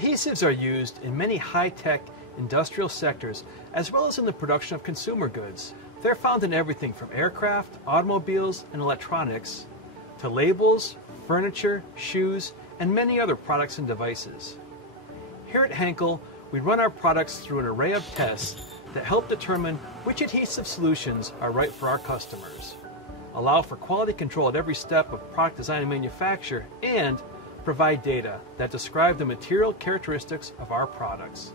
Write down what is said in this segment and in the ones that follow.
Adhesives are used in many high-tech industrial sectors as well as in the production of consumer goods. They're found in everything from aircraft, automobiles, and electronics to labels, furniture, shoes, and many other products and devices. Here at Henkel, we run our products through an array of tests that help determine which adhesive solutions are right for our customers, allow for quality control at every step of product design and manufacture, and provide data that describe the material characteristics of our products.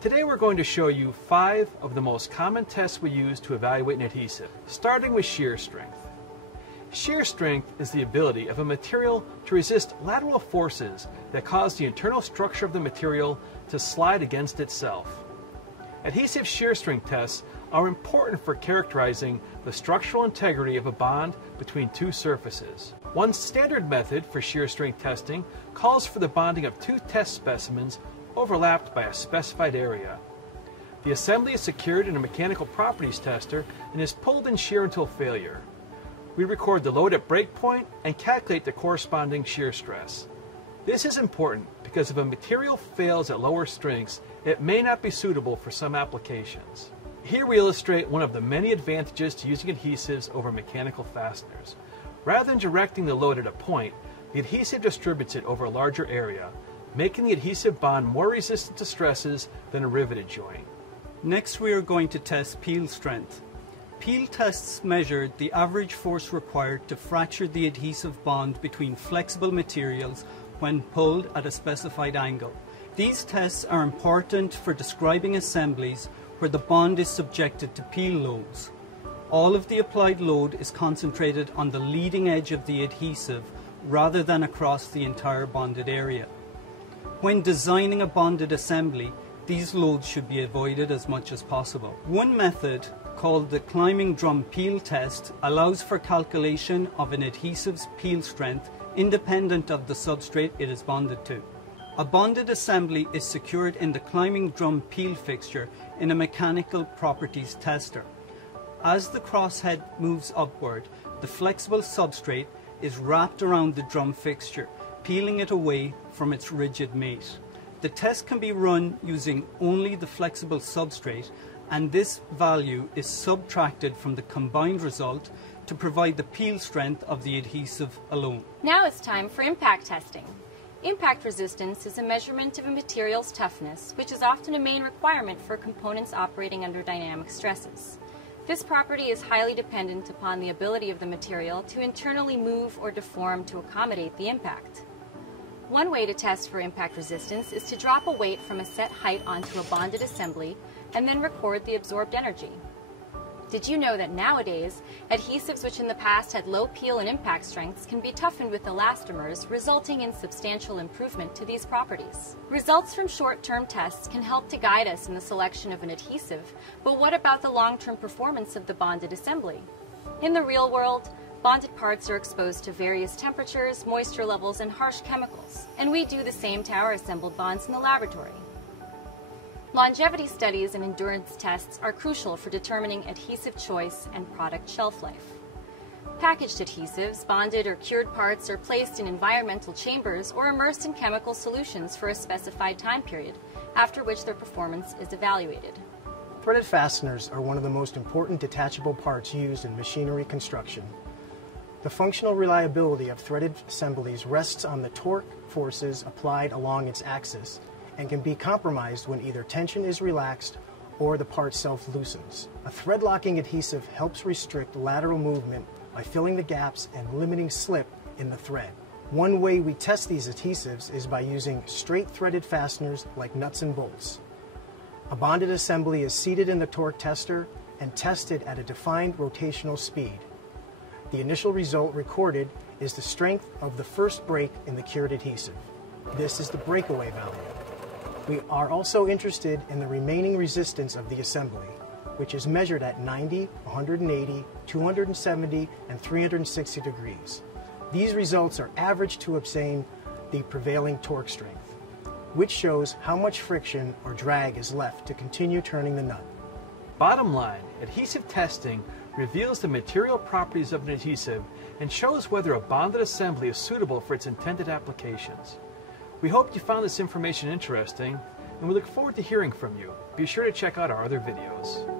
Today we're going to show you 5 of the most common tests we use to evaluate an adhesive, starting with shear strength. Shear strength is the ability of a material to resist lateral forces that cause the internal structure of the material to slide against itself. Adhesive shear strength tests are important for characterizing the structural integrity of a bond between two surfaces. One standard method for shear strength testing calls for the bonding of 2 test specimens overlapped by a specified area. The assembly is secured in a mechanical properties tester and is pulled in shear until failure. We record the load at breakpoint and calculate the corresponding shear stress. This is important because if a material fails at lower strengths, it may not be suitable for some applications. Here we illustrate one of the many advantages to using adhesives over mechanical fasteners. Rather than directing the load at a point, the adhesive distributes it over a larger area, making the adhesive bond more resistant to stresses than a riveted joint. Next, we are going to test peel strength. Peel tests measure the average force required to fracture the adhesive bond between flexible materials when pulled at a specified angle. These tests are important for describing assemblies where the bond is subjected to peel loads. All of the applied load is concentrated on the leading edge of the adhesive rather than across the entire bonded area. When designing a bonded assembly, these loads should be avoided as much as possible. One method, called the climbing drum peel test, allows for calculation of an adhesive's peel strength independent of the substrate it is bonded to. A bonded assembly is secured in the climbing drum peel fixture in a mechanical properties tester. As the crosshead moves upward, the flexible substrate is wrapped around the drum fixture, peeling it away from its rigid mate. The test can be run using only the flexible substrate, and this value is subtracted from the combined result to provide the peel strength of the adhesive alone. Now it's time for impact testing. Impact resistance is a measurement of a material's toughness, which is often a main requirement for components operating under dynamic stresses. This property is highly dependent upon the ability of the material to internally move or deform to accommodate the impact. One way to test for impact resistance is to drop a weight from a set height onto a bonded assembly and then record the absorbed energy. Did you know that nowadays, adhesives which in the past had low peel and impact strengths can be toughened with elastomers, resulting in substantial improvement to these properties? Results from short-term tests can help to guide us in the selection of an adhesive, but what about the long-term performance of the bonded assembly? In the real world, bonded parts are exposed to various temperatures, moisture levels, and harsh chemicals, and we do the same to our assembled bonds in the laboratory. Longevity studies and endurance tests are crucial for determining adhesive choice and product shelf life. Packaged adhesives, bonded or cured parts are placed in environmental chambers or immersed in chemical solutions for a specified time period, after which their performance is evaluated. Threaded fasteners are one of the most important detachable parts used in machinery construction. The functional reliability of threaded assemblies rests on the torque forces applied along its axis and can be compromised when either tension is relaxed or the part self-loosens. A thread-locking adhesive helps restrict lateral movement by filling the gaps and limiting slip in the thread. One way we test these adhesives is by using straight threaded fasteners like nuts and bolts. A bonded assembly is seated in the torque tester and tested at a defined rotational speed. The initial result recorded is the strength of the first break in the cured adhesive. This is the breakaway value. We are also interested in the remaining resistance of the assembly, which is measured at 90, 180, 270, and 360 degrees. These results are averaged to obtain the prevailing torque strength, which shows how much friction or drag is left to continue turning the nut. Bottom line, adhesive testing reveals the material properties of an adhesive and shows whether a bonded assembly is suitable for its intended applications. We hope you found this information interesting, and we look forward to hearing from you. Be sure to check out our other videos.